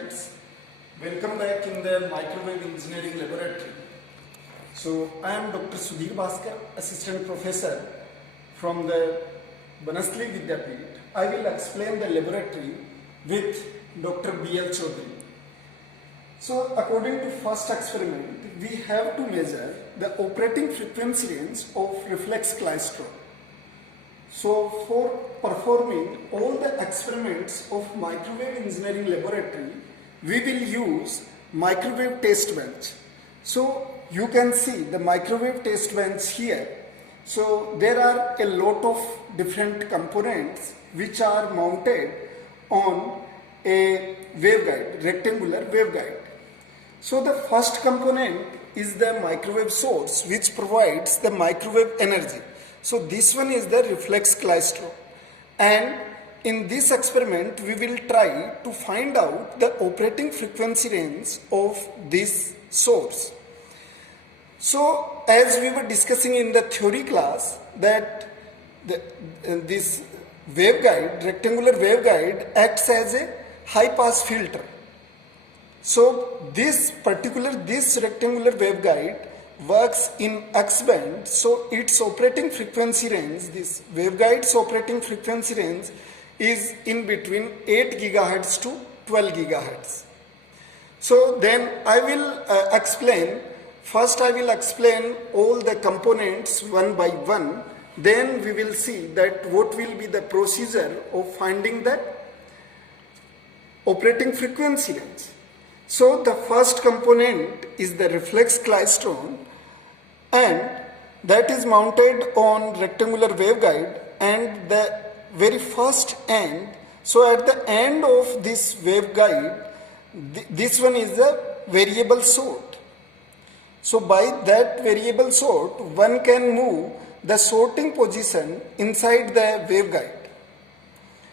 students, welcome back in the microwave engineering laboratory. So I am Dr. Sudhir Bhaskar, assistant professor from the Banasli Vidyapeeth. I will explain the laboratory with Dr. B.L. Chaudhary. So according to first experiment, we have to measure the operating frequency range of reflex klystron. So for performing all the experiments of microwave engineering laboratory, we will use microwave test bench. So you can see the microwave test bench here. So there are a lot of different components which are mounted on a waveguide, rectangular waveguide. So the first component is the microwave source which provides the microwave energy. So this one is the reflex klystron, and in this experiment we will try to find out the operating frequency range of this source. So as we were discussing in the theory class that this waveguide, rectangular waveguide, acts as a high pass filter. So this rectangular waveguide works in X band, so its operating frequency range, this waveguide's operating frequency range is in between 8 GHz to 12 GHz. So then I will first I will explain all the components one by one, then we will see that what will be the procedure of finding the operating frequency range. So the first component is the reflex klystron, and that is mounted on rectangular waveguide, and the very first end, so at the end of this waveguide, this one is the variable sort. So by that variable sort, one can move the sorting position inside the waveguide.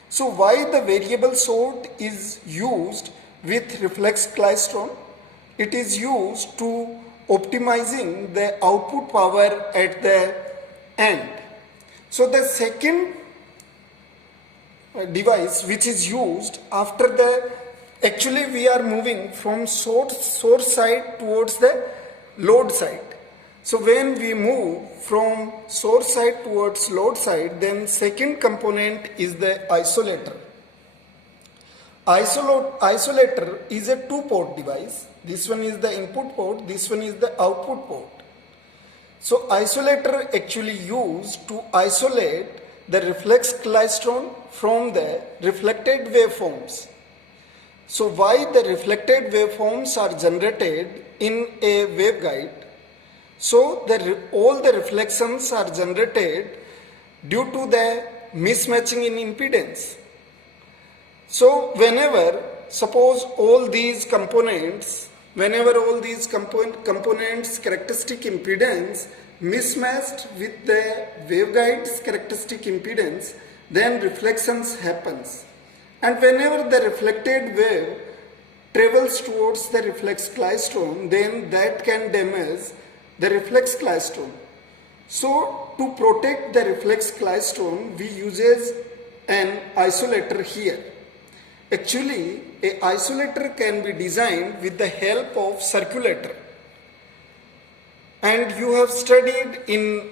So why the variable sort is used with reflex klystron? It is used to optimizing the output power at the end. So the second device which is used after actually we are moving from source side towards the load side. So when we move from source side towards load side, then second component is the isolator. Isolator is a two-port device. This one is the input port, this one is the output port. So isolator actually used to isolate the reflex klystron from the reflected waveforms. So why the reflected waveforms are generated in a waveguide? So all the reflections are generated due to the mismatching in impedance. So whenever suppose all these components characteristic impedance mismatched with the waveguide's characteristic impedance, then reflections happens. And whenever the reflected wave travels towards the reflex klystron, then that can damage the reflex klystron. So to protect the reflex klystron, we uses an isolator here. Actually, a isolator can be designed with the help of circulator. And you have studied in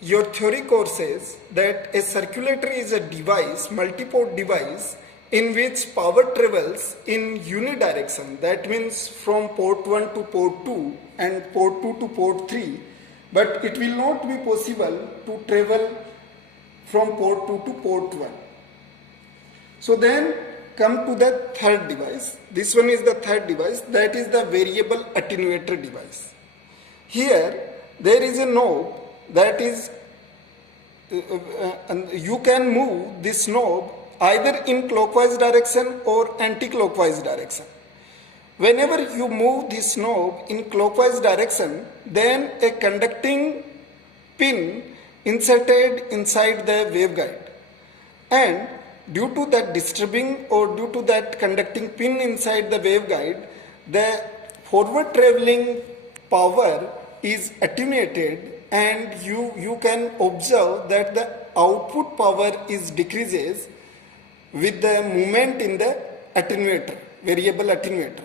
your theory courses that a circulator is a device, multi-port device, in which power travels in unidirection. That means from port 1 to port 2 and port 2 to port 3. But it will not be possible to travel from port 2 to port 1. So then come to the third device. This one is the third device, that is the variable attenuator device. Here there is a knob that is, you can move this knob either in clockwise direction or anti-clockwise direction. Whenever you move this knob in clockwise direction, then a conducting pin inserted inside the waveguide, and due to that disturbing or due to that conducting pin inside the waveguide, the forward traveling power is attenuated, and you can observe that the output power is decreases with the movement in the attenuator. variable attenuator.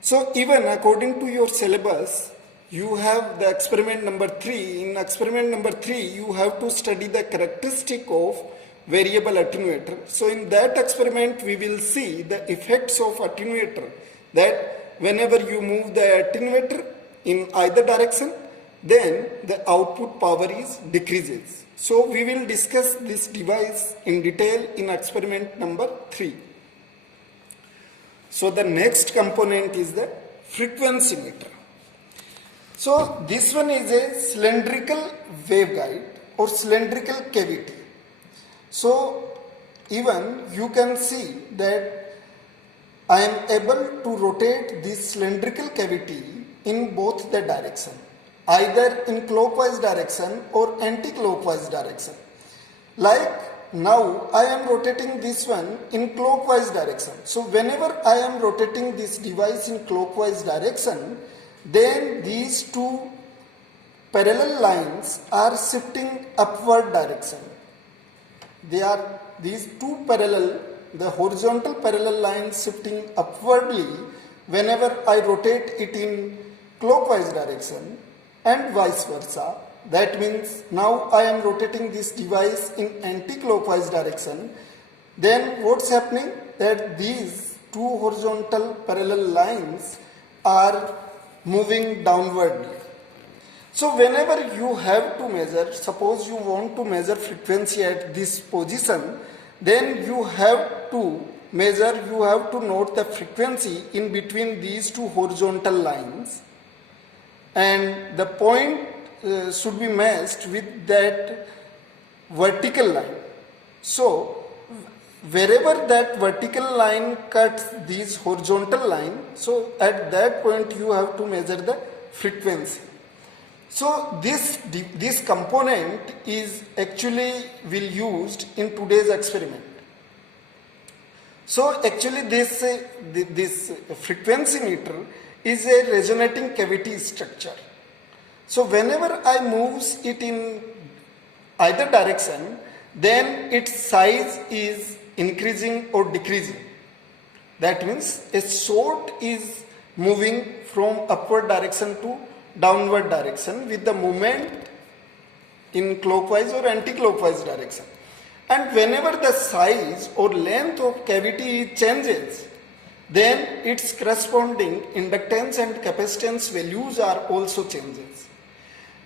So even according to your syllabus, you have the experiment number 3. In experiment number 3, you have to study the characteristic of variable attenuator. So in that experiment, we will see the effects of attenuator, that whenever you move the attenuator in either direction, then the output power is decreases. So we will discuss this device in detail in experiment number 3. So the next component is the frequency meter. So this one is a cylindrical waveguide or cylindrical cavity. So even you can see that I am able to rotate this cylindrical cavity in both the direction, either in clockwise direction or anti-clockwise direction. Like now I am rotating this one in clockwise direction. So whenever I am rotating this device in clockwise direction, then these two parallel lines are shifting upward direction. These two parallel, the horizontal parallel lines shifting upwardly whenever I rotate it in clockwise direction, and vice versa. That means now I am rotating this device in anti-clockwise direction. Then what's happening? That these two horizontal parallel lines are moving downwardly. So whenever you have to measure, suppose you want to measure frequency at this position, then you have to measure, you have to note the frequency in between these two horizontal lines, and the point should be matched with that vertical line. So wherever that vertical line cuts this horizontal line, so at that point you have to measure the frequency. So this component is actually will used in today's experiment. So actually this frequency meter is a resonating cavity structure. So whenever I moves it in either direction, then its size is increasing or decreasing. That means a short is moving from upward direction to downward direction with the movement in clockwise or anti-clockwise direction. And whenever the size or length of cavity changes, then its corresponding inductance and capacitance values are also changes.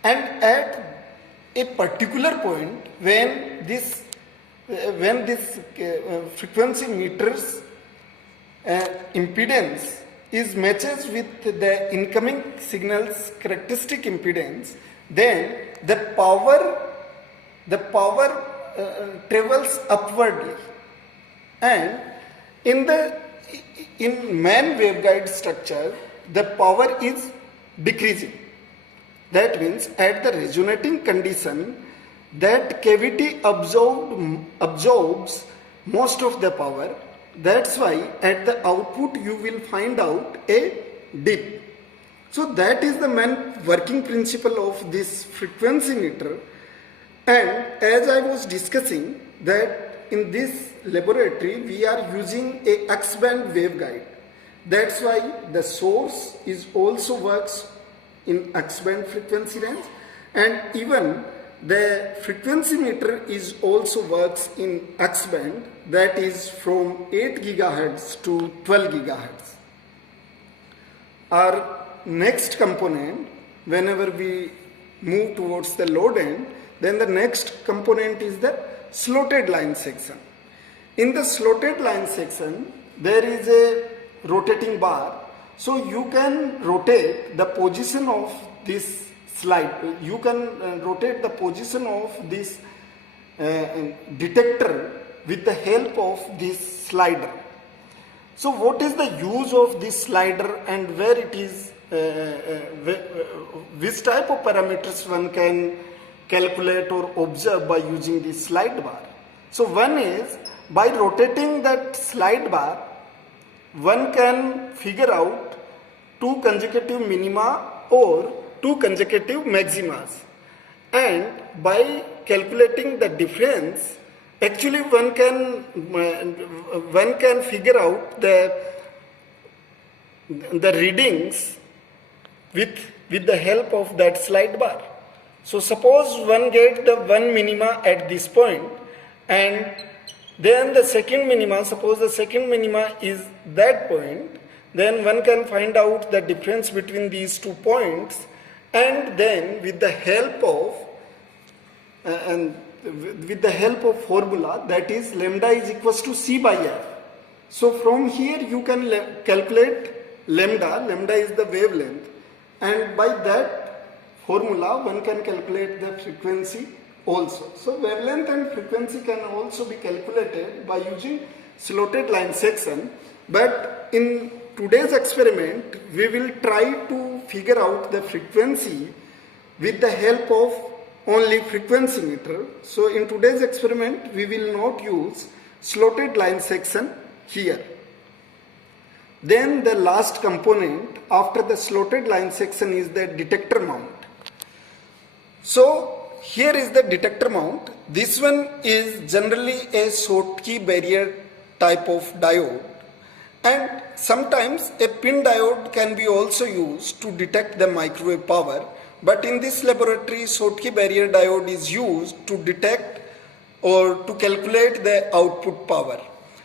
And at a particular point, when this frequency meters impedance is matches with the incoming signal's characteristic impedance, then the power travels upwardly, and in main waveguide structure the power is decreasing. That means at the resonating condition, that cavity absorbs most of the power. That's why at the output you will find out a dip. So that is the main working principle of this frequency meter. And as I was discussing that in this laboratory we are using a X-band waveguide. That's why the source is also works in X-band frequency range, and even the frequency meter is also works in X-band, that is from 8 GHz to 12 GHz. Our next component, whenever we move towards the load end, then the next component is the slotted line section. In the slotted line section, there is a rotating bar. So you can rotate the position of this slide. You can rotate the position of this detector with the help of this slider. So what is the use of this slider and where it is, which type of parameters one can calculate or observe by using this slide bar? So one is, by rotating that slide bar, one can figure out two consecutive minima or two consecutive maximas, and by calculating the difference, actually one can figure out the the readings with the help of that slide bar. So suppose one get the one minima at this point, and then the second minima, suppose the second minima is that point, then one can find out the difference between these 2 points, and then with the help of formula, that is lambda is equals to c by f. So from here you can calculate lambda is the wavelength, and by that formula one can calculate the frequency also. So wavelength and frequency can also be calculated by using slotted line section, but in today's experiment we will try to figure out the frequency with the help of only frequency meter. So in today's experiment we will not use slotted line section here. Then the last component after the slotted line section is the detector mount. So here is the detector mount. This one is generally a Schottky barrier type of diode, and sometimes a pin diode can be also used to detect the microwave power, but in this laboratory Schottky barrier diode is used to detect or to calculate the output power.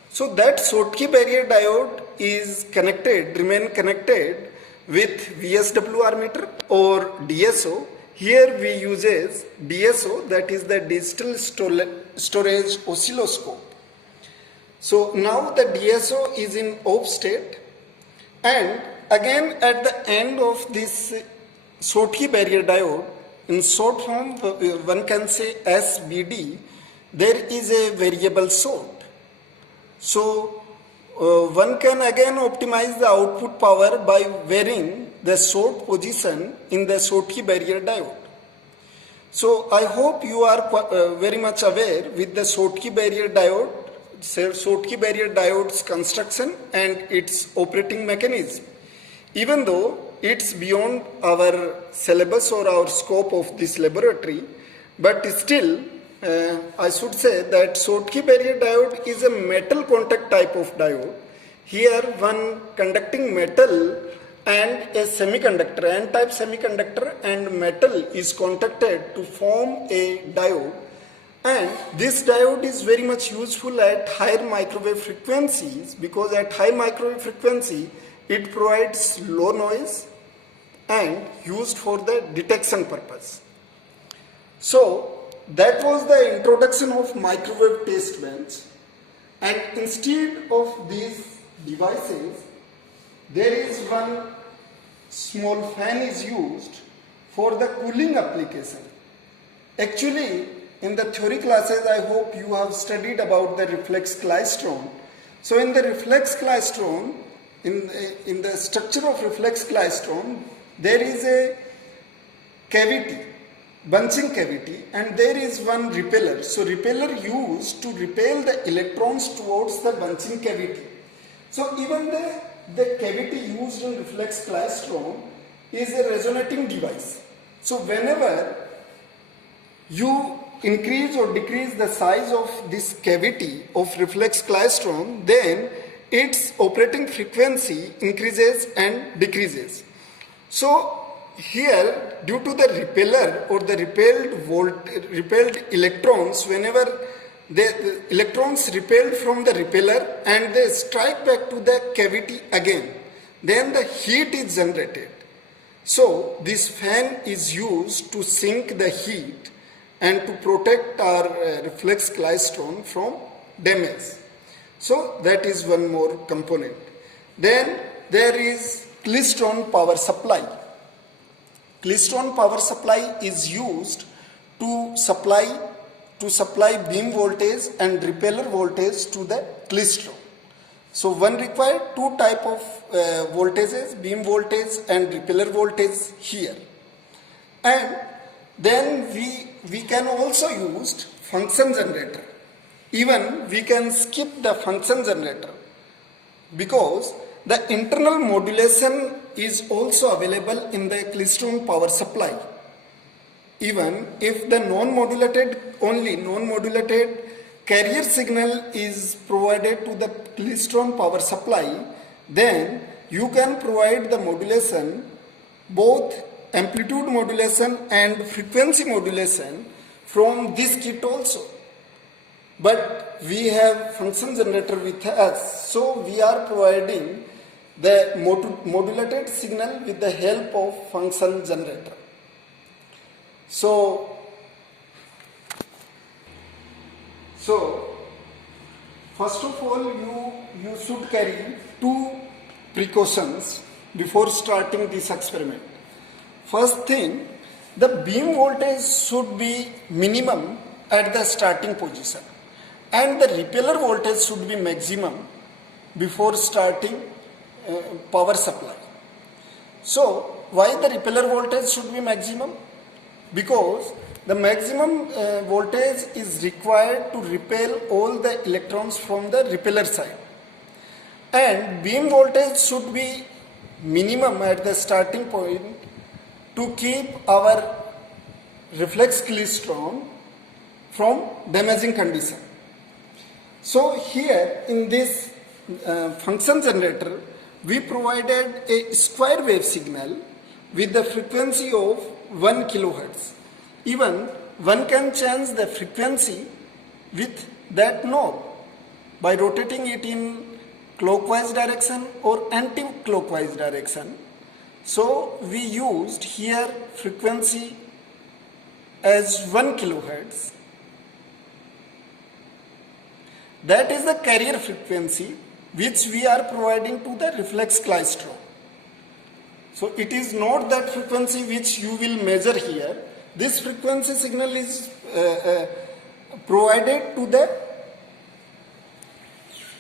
So that Schottky barrier diode is remain connected with VSWR meter or DSO. Here we uses DSO, that is the digital storage oscilloscope. So now the DSO is in off state, and again at the end of this Schottky barrier diode, in short form one can say SBD, there is a variable Schott. So one can again optimize the output power by varying the Schott position in the Schottky barrier diode. So I hope you are very much aware with the Schottky barrier diode, Schottky barrier diode's construction and its operating mechanism. Even though it's beyond our syllabus or our scope of this laboratory, but still I should say that Schottky barrier diode is a metal contact type of diode. Here one conducting metal and a semiconductor, N-type semiconductor and metal is contacted to form a diode, and this diode is very much useful at higher microwave frequencies, because at high microwave frequency it provides low noise and used for the detection purpose. So that was the introduction of microwave test bench, and instead of these devices there is one small fan is used for the cooling application. Actually in the theory classes I hope you have studied about the reflex klystron. So in the reflex klystron, in the structure of reflex klystron there is a cavity, bunching cavity, and there is one repeller. So repeller used to repel the electrons towards the bunching cavity. So even the cavity used in reflex klystron is a resonating device. So whenever you increase or decrease the size of this cavity of reflex klystron, then its operating frequency increases and decreases. So here, due to the repeller or the repelled electrons, whenever the electrons repelled from the repeller and they strike back to the cavity again, then the heat is generated. So this fan is used to sink the heat and to protect our reflex klystron from damage. So that is one more component. Then there is klystron power supply. Klystron power supply is used to supply beam voltage and repeller voltage to the klystron. So one required two type of voltages, beam voltage and repeller voltage here. And then we can also use function generator. Even we can skip the function generator because the internal modulation is also available in the klystron power supply. Even if the non-modulated carrier signal is provided to the klystron power supply, then you can provide the modulation, both amplitude modulation and frequency modulation from this kit also. But we have function generator with us, so we are providing the modulated signal with the help of function generator. So first of all, you should carry two precautions before starting this experiment. First thing, the beam voltage should be minimum at the starting position, and the repeller voltage should be maximum before starting power supply. So why the repeller voltage should be maximum? Because the maximum voltage is required to repel all the electrons from the repeller side, and beam voltage should be minimum at the starting point to keep our reflex klystron from damaging condition. So here in this function generator, we provided a square wave signal with the frequency of 1 kilohertz. Even one can change the frequency with that knob by rotating it in clockwise direction or anti-clockwise direction. So we used here frequency as 1 kilohertz. That is the carrier frequency which we are providing to the reflex klystron. So it is not that frequency which you will measure here. This frequency signal is provided to the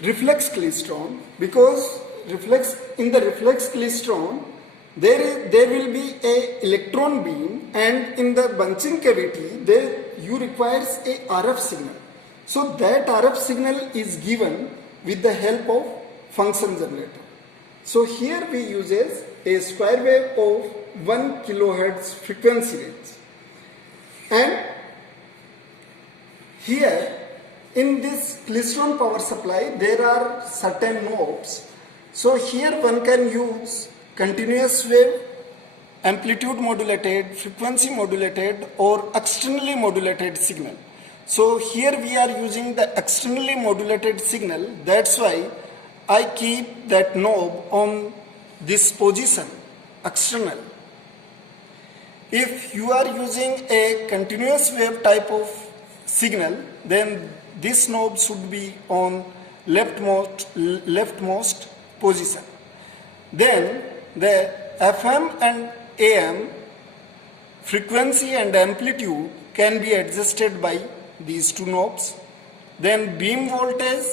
reflex klystron, because in the reflex klystron there will be a electron beam, and in the bunching cavity you requires a RF signal. So that RF signal is given with the help of function generator. So here we uses a square wave of 1 kilohertz frequency range. And here in this klystron power supply there are certain knobs. So here one can use continuous wave, amplitude modulated, frequency modulated, or externally modulated signal. So here we are using the externally modulated signal. That's why I keep that knob on this position, external. If you are using a continuous wave type of signal, then this knob should be on leftmost position. Then the FM and AM frequency and amplitude can be adjusted by these two knobs. Then beam voltage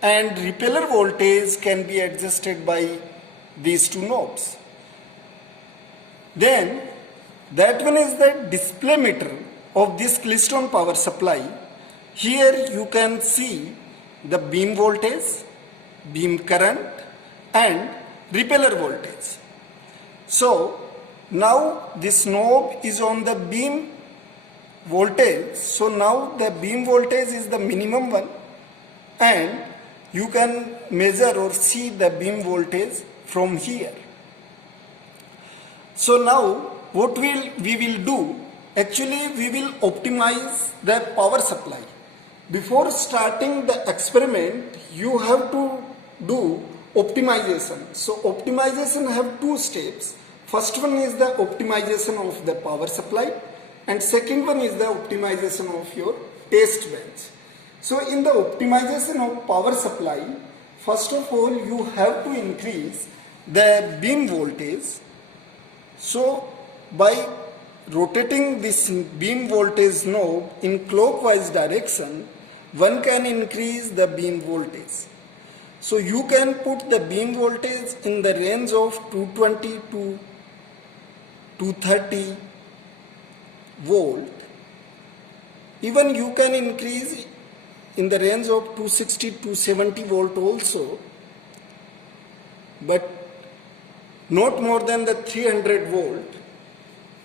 and repeller voltage can be adjusted by these two knobs. Then that one is the display meter of this klystron power supply. Here you can see the beam voltage, beam current, and repeller voltage. So now this knob is on the beam voltage. So now the beam voltage is the minimum one, and you can measure or see the beam voltage from here. So now what we will do, actually we will optimize the power supply. Before starting the experiment, you have to do optimization. So optimization have two steps. First one is the optimization of the power supply, and second one is the optimization of your test bench. So in the optimization of power supply, first of all you have to increase the beam voltage. So by rotating this beam voltage knob in clockwise direction, one can increase the beam voltage. So you can put the beam voltage in the range of 220 to 230 volt. Even you can increase in the range of 260 to 270 volt also, but not more than the 300 volt,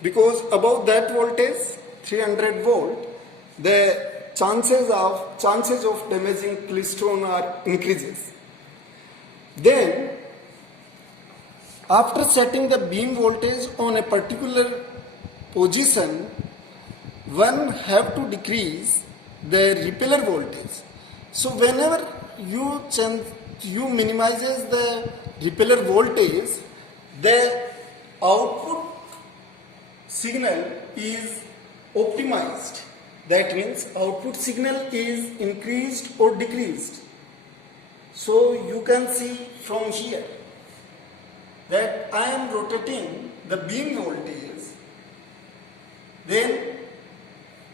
because above that voltage 300 volt the chances of damaging klystron are increases. Then After setting the beam voltage on a particular position, one have to decrease the repeller voltage. So whenever you minimizes the repeller voltage, the output signal is optimized. That means output signal is increased or decreased. So you can see from here that I am rotating the beam voltage, then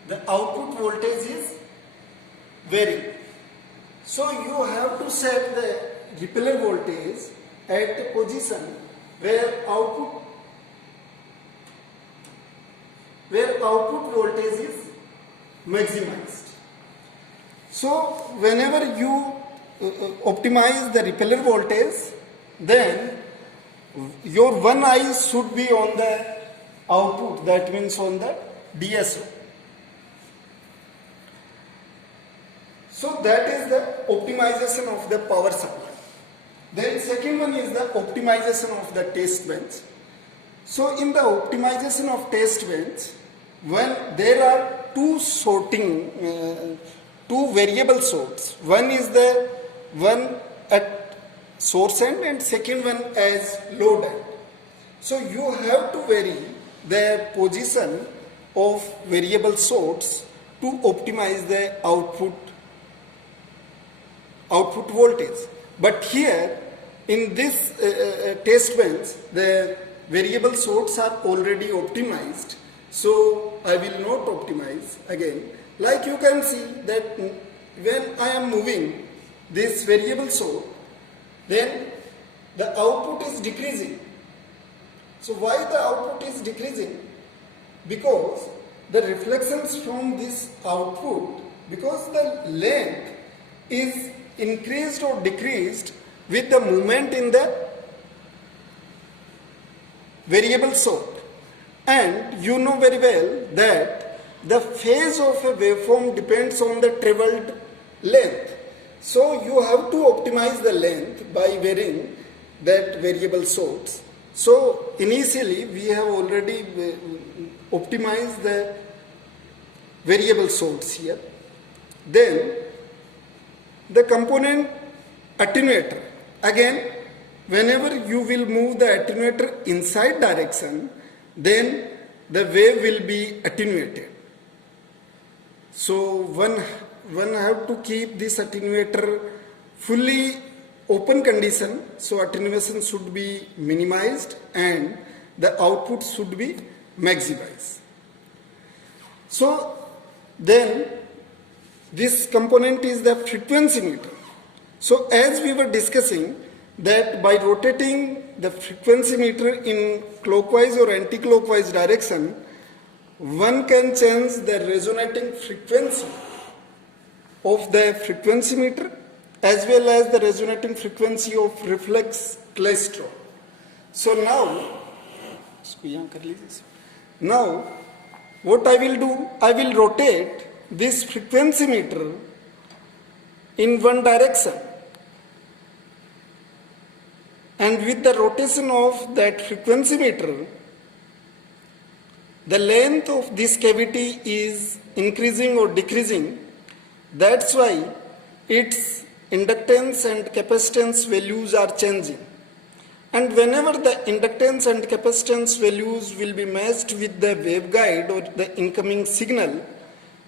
the output voltage is varying. So you have to set the repeller voltage at a position where output voltage is maximized. So whenever you optimize the repeller voltage, then your one eye should be on the output, that means on the DSO. So that is the optimization of the power supply. Then second one is the optimization of the test bench. So in the optimization of test bench, when there are two variable sorts. One is the one at source end and second one as load end. So you have to vary the position of variable sorts to optimize the output voltage. But here in this test bench, the variable sorts are already optimized. So I will not optimize again. Like you can see that when I am moving this variable sort, then the output is decreasing. So why the output is decreasing? Because the reflections from this output, because the length is increased or decreased with the movement in the variable sort. And you know very well that the phase of a waveform depends on the traveled length. So you have to optimize the length by varying that variable sorts. So initially we have already optimized the variable sorts here. Then the component attenuator. Again, whenever you will move the attenuator inside direction, then the wave will be attenuated. So one have to keep this attenuator fully open condition, so attenuation should be minimized and the output should be maximized. So then this component is the frequency meter. So as we were discussing that by rotating the frequency meter in clockwise or anti-clockwise direction, one can change the resonating frequency of the frequency meter as well as the resonating frequency of reflex klystron. So now what I will do, I will rotate this frequency meter in one direction, and with the rotation of that frequency meter, the length of this cavity is increasing or decreasing. That's why its inductance and capacitance values are changing. And whenever the inductance and capacitance values will be matched with the waveguide or the incoming signal,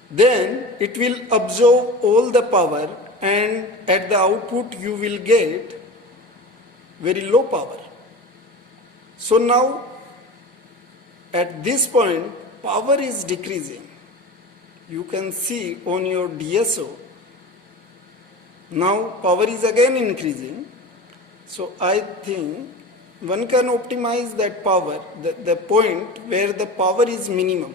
then it will absorb all the power, and at the output you will get very low power. So now at this point power is decreasing. You can see on your DSO, now power is again increasing. So I think one can optimize that power, the point where the power is minimum.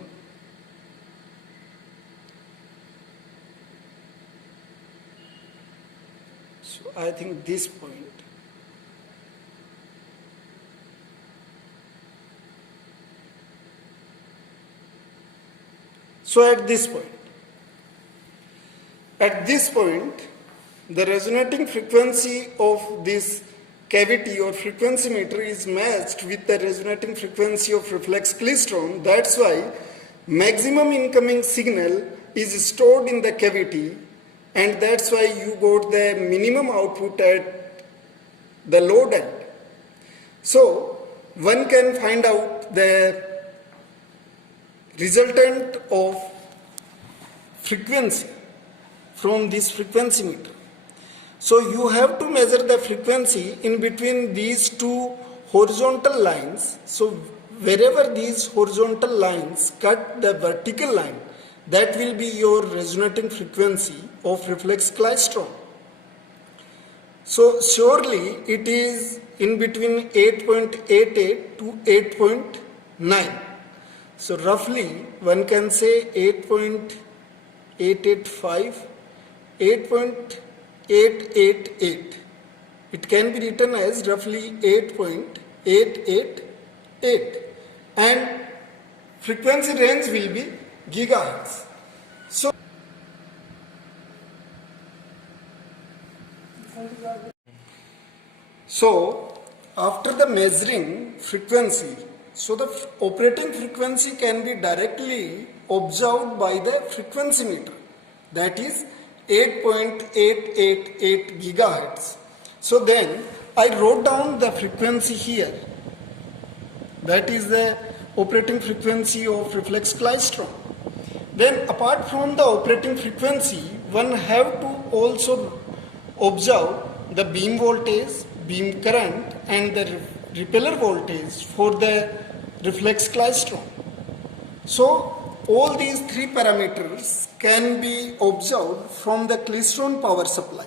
So I think this point. So at this point, the resonating frequency of this cavity or frequency meter is matched with the resonating frequency of reflex klystron. That's why maximum incoming signal is stored in the cavity, and that's why you got the minimum output at the load end. So one can find out the resultant of frequency from this frequency meter. So you have to measure the frequency in between these two horizontal lines. So wherever these horizontal lines cut the vertical line, that will be your resonating frequency of reflex klystron. So surely it is in between 8.88 to 8.9. So roughly one can say 8.885, 8.888. It can be written as roughly 8.888, and frequency range will be gigahertz. So after the measuring frequency, so the operating frequency can be directly observed by the frequency meter, that is 8.888 gigahertz. So then I wrote down the frequency here, that is the operating frequency of reflex klystron. Then apart from the operating frequency, one have to also observe the beam voltage, beam current, and the repeller voltage for the reflex klystron. So all these three parameters can be observed from the klystron power supply.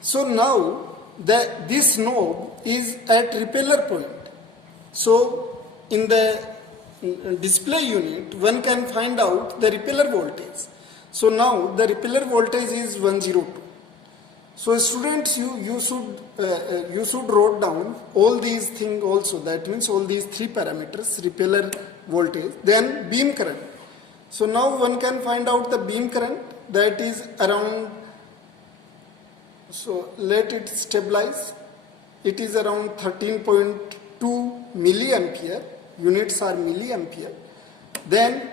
So now this node is at repeller point. So in the display unit, one can find out the repeller voltage. So now the repeller voltage is 102. So students, you should write down all these things also. That means all these three parameters: repeller voltage, then beam current. So now one can find out the beam current, that is around. So let it stabilize. It is around 13.2 milliampere. Units are milliampere. Then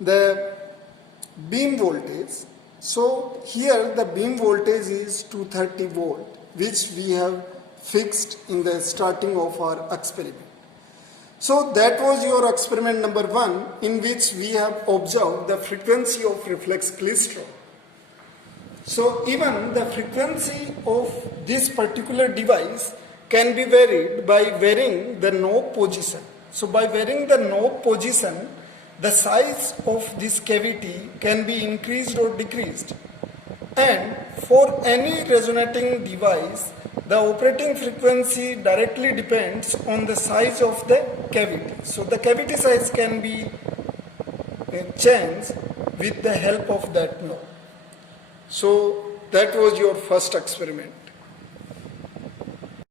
the beam voltage. So here the beam voltage is 230 volt, which we have fixed in the starting of our experiment. So that was your experiment number 1, in which we have observed the frequency of reflex klystron. So even the frequency of this particular device can be varied by varying the knob position. So by varying the knob position, the size of this cavity can be increased or decreased. And for any resonating device, the operating frequency directly depends on the size of the cavity. So the cavity size can be changed with the help of that knob. So that was your first experiment.